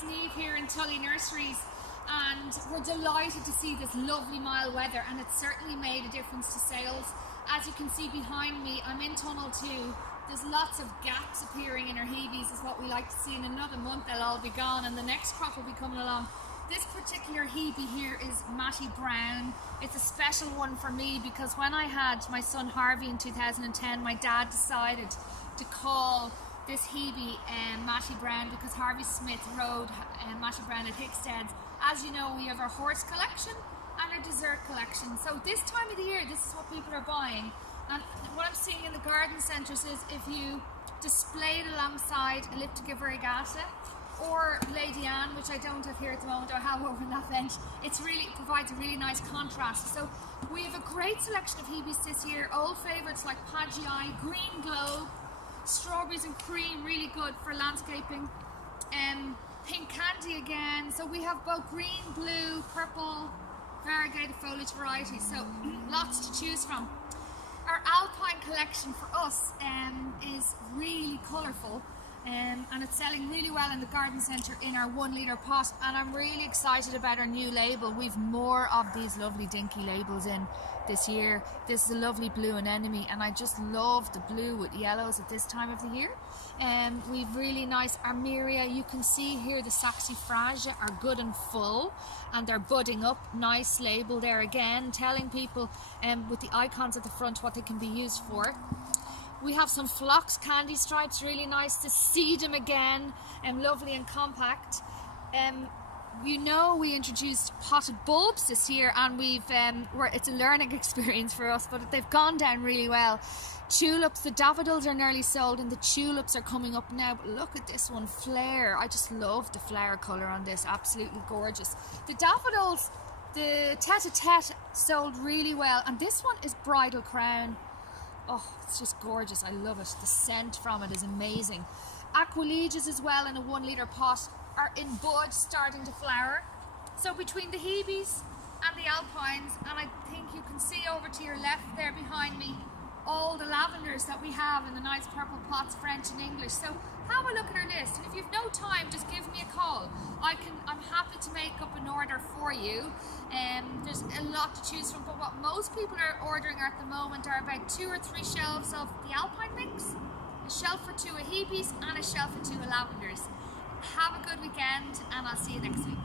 it's Niamh here in Tully Nurseries, and we're delighted to see this lovely mild weather, and it's certainly made a difference to sales. As you can see behind me, I'm in tunnel 2. There's lots of gaps appearing in our Hebes, is what we like to see. In another month they'll all be gone and the next crop will be coming along. This particular Hebe here is Matty Brown. It's a special one for me because when I had my son Harvey in 2010, my dad decided to call this Hebe Matty Brown because Harvey Smith rode Matty Brown at Hickstead. As you know, we have our horse collection and our dessert collection. So this time of the year, this is what people are buying. And what I'm seeing in the garden centres is if you display it alongside Elliptica variegata or Lady Anne, which I don't have here at the moment, or have over in that bench, it provides a really nice contrast. So we have a great selection of Hebes this year. Old favourites like Pagii, Green Globe, Strawberries and Cream, really good for landscaping. Pink Candy again. So we have both green, blue, purple, variegated foliage varieties. So lots to choose from. Our Alpine collection for us is really colourful. And it's selling really well in the garden centre in our 1 litre pot, and I'm really excited about our new label. We've more of these lovely dinky labels in this year. This is a lovely blue anemone, and I just love the blue with yellows at this time of the year. We've really nice Armeria. You can see here the Saxifraga are good and full and they're budding up. Nice label there again, telling people with the icons at the front what they can be used for. We have some Phlox Candy Stripes, really nice to see them again, lovely and compact. You know, we introduced potted bulbs this year, and it's a learning experience for us, but they've gone down really well. Tulips, the daffodils are nearly sold and the tulips are coming up now, but look at this one, Flare. I just love the flower colour on this, absolutely gorgeous. The daffodils, the tete-a-tete sold really well, and this one is Bridal Crown. Oh, it's just gorgeous. I love it. The scent from it is amazing. Aqualegias as well in a 1 litre pot are in bud, starting to flower. So between the Hebes and the Alpines, and I think you can see over to your left there behind me all the lavenders that we have in the nice purple pots, French and English. So have a look at our list, and if you've no time, just give me a call. I'm happy to make up an order for you. There's a lot to choose from, but what most people are ordering at the moment are about 2 or 3 shelves of the Alpine mix, a shelf or 2 of Hebes, and a shelf or 2 of lavenders. Have a good weekend, and I'll see you next week.